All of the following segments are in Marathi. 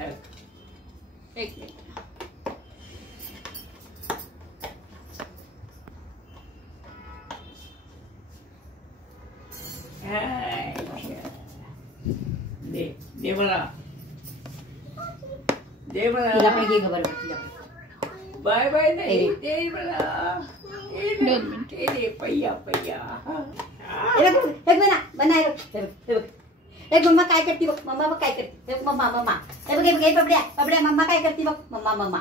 एक मिनिट. दे मला. दे मला. तिला पण घे खबर. बाय बाय नाही. दे मला. 2 मिनिट. दे पैया पैया. एक बना बनाय बघ. एक मम्मा काय करते बघ. मम्मा बघ काय करते. मम्मा मम्मा. हे बघ हे पबड्या पबड्या मम्मा काय करते बघ. मम्मा मम्मा.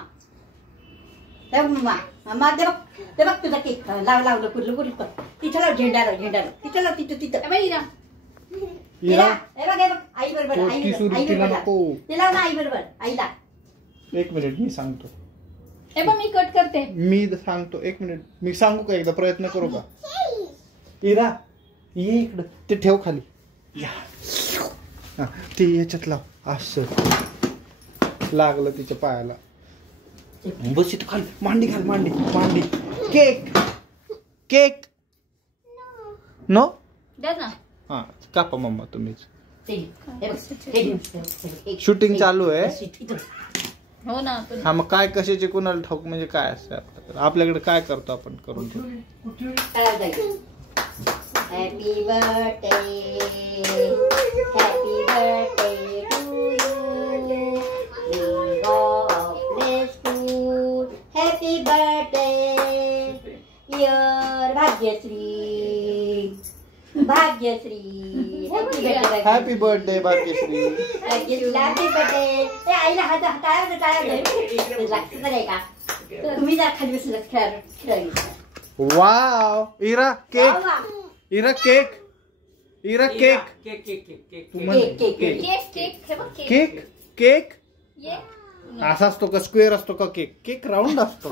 हे मम्मा मम्मा दे बघ. ते बघ तुझा केक लाव लावलं कुठलं कुठलं. तिथं लाव झेंडा लाव झेंडा लाव. तिथं लाव तिथं. बाई इरा. इरा हे बघ आई बरोबर आई बरोबर. तिला ना आई बरोबर आईला. एक मिनिट मी सांगतो. हे बघ मी कट करते. मी सांगतो. एक मिनिट मी सांगू का एकदा प्रयत्न करू का. इरा ये इकडं. ते ठेव खाली. ते याच्यात लाव असं. लागलं तिच्या पायाला. बस इथं खाली. मांडी घाल मांडी मांडी. Cake cake no. द्या ना. हा कापा मम्मा तुम्हीच. हे शूटिंग चालू आहे. हो ना. हा मग काय कशाचे कोणाला ठाऊक म्हणजे काय असतं आपल्याकडे काय करतो आपण करून happy birthday happy birthday to you. May God bless you. Happy birthday dear Bhagyashree. Bhagyashree happy birthday Bhagyashree. Happy birthday. आईला हात टाळा टाळा का तुम्ही जर खाली बसला खेळायला. Wow. Ira cake. Ira cake. Ira cake. Cake cake cake cake cake cake हे बघ केक. केक केक ये. असा असतो का स्क्वेअर असतो का केक. केक राऊंड असतो.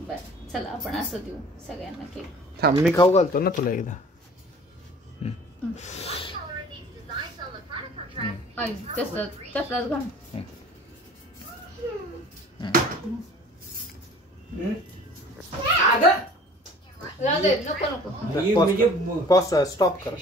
बर चला आपण असं देऊ सगळ्यांना केक. थांब मी खाऊ घालतो ना तुला एकदा. तसलाच घाल. अगं नको नको. स्टॉप कर.